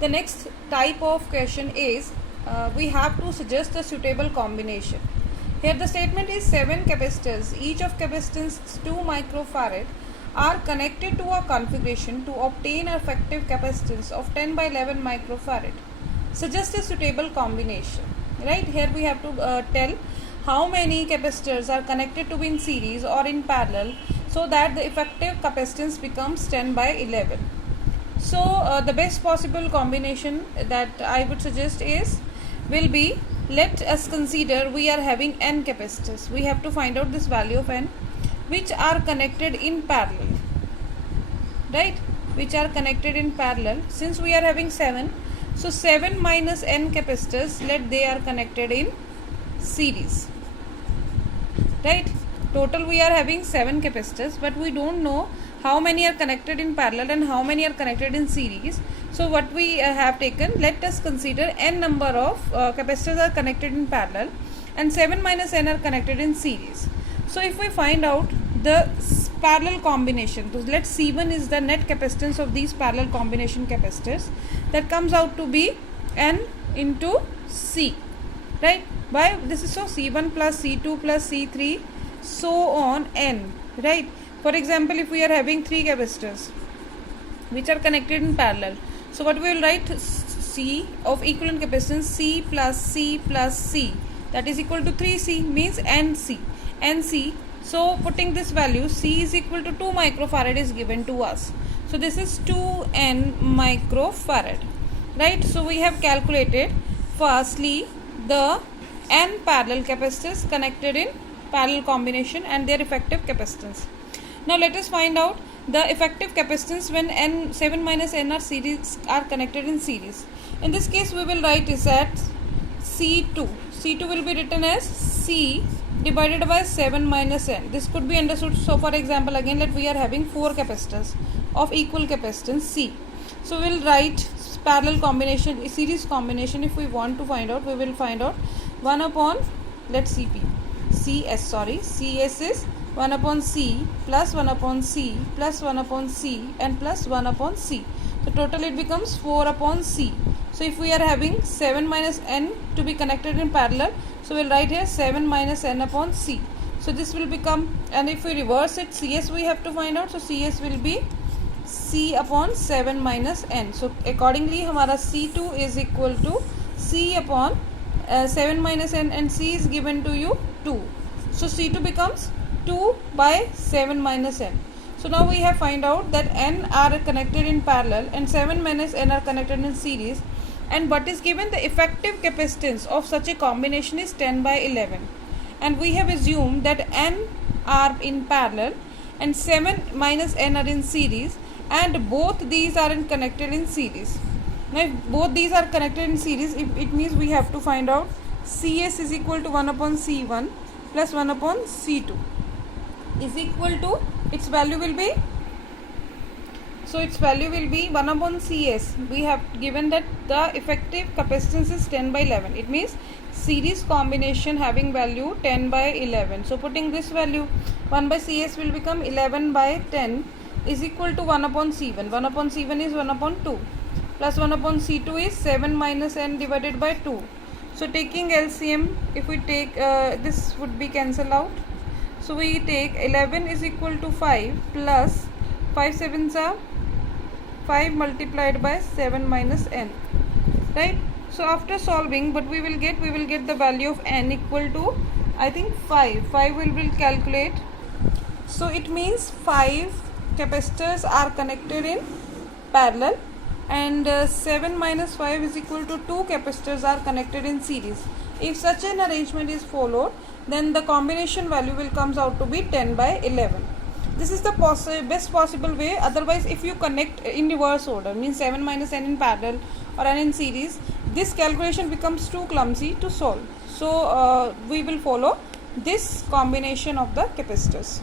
The next type of question is we have to suggest a suitable combination. Here the statement is 7 capacitors, each of capacitance 2 microfarad, are connected to a configuration to obtain an effective capacitance of 10 by 11 microfarad. Suggest a suitable combination. Right, here we have to tell how many capacitors are connected to be in series or in parallel so that the effective capacitance becomes 10 by 11. So the best possible combination that I would suggest will be, let us consider we are having n capacitors. We have to find out this value of n which are connected in parallel, right, which are connected in parallel. Since we are having 7, so 7 minus n capacitors, let they are connected in series, right. Total we are having 7 capacitors, but we don't know how many are connected in parallel and how many are connected in series. So what we have taken, let us consider n number of capacitors are connected in parallel and 7 minus n are connected in series. So if we find out the parallel combination, so let C1 is the net capacitance of these parallel combination capacitors, that comes out to be n into C, right. By this is so C1 plus C2 plus C3 so on n, right. For example, if we are having 3 capacitors which are connected in parallel, so what we will write, C of equivalent capacitance C plus C plus C, that is equal to 3C, means NC. So putting this value, C is equal to 2 microfarad is given to us. So this is 2n microfarad, right. So we have calculated firstly the n parallel capacitors connected in parallel combination and their effective capacitance. Now let us find out the effective capacitance when n 7 minus n are connected in series. In this case we will write is at C2. C2 will be written as C divided by 7 minus n. This could be understood. So for example, again let we are having 4 capacitors of equal capacitance C. So we will write parallel combination, series combination. If we want to find out, we will find out 1 upon, let CS is 1 upon C plus 1 upon C plus 1 upon C and plus 1 upon C. So total it becomes 4 upon C. So if we are having 7 minus n to be connected in parallel, so we will write here 7 minus n upon C. So this will become, and if we reverse it, CS we have to find out. So CS will be C upon 7 minus n. So accordingly हमारा C2 is equal to C upon 7 minus n, and C is given to you 2. So C2 becomes 2 by 7 minus n. So now we have find out that n are connected in parallel and 7 minus n are connected in series, and what is given, the effective capacitance of such a combination is 10 by 11, and we have assumed that n are in parallel and 7 minus n are in series, and both these are connected in series. Now if both these are connected in series, it means we have to find out CS is equal to 1 upon C1 plus 1 upon C2 is equal to, its value will be, so its value will be 1 upon CS. We have given that the effective capacitance is 10 by 11. It means series combination having value 10 by 11. So putting this value, 1 by CS will become 11 by 10 is equal to 1 upon C1. 1 upon C1 is 1 upon 2 plus 1 upon C2 is 7 minus n divided by 2. So taking LCM, if we take this would be cancelled out. So we take 11 is equal to 5 plus 5 sevens are 5 multiplied by 7 minus n, right. So after solving, but we will get the value of n equal to, I think 5 will calculate. So it means 5 capacitors are connected in parallel and 7 minus 5 is equal to 2 capacitors are connected in series. If such an arrangement is followed, then the combination value will comes out to be 10 by 11. This is the best possible way. Otherwise, if you connect in reverse order, means 7 minus n in parallel or n in series, this calculation becomes too clumsy to solve. So we will follow this combination of the capacitors.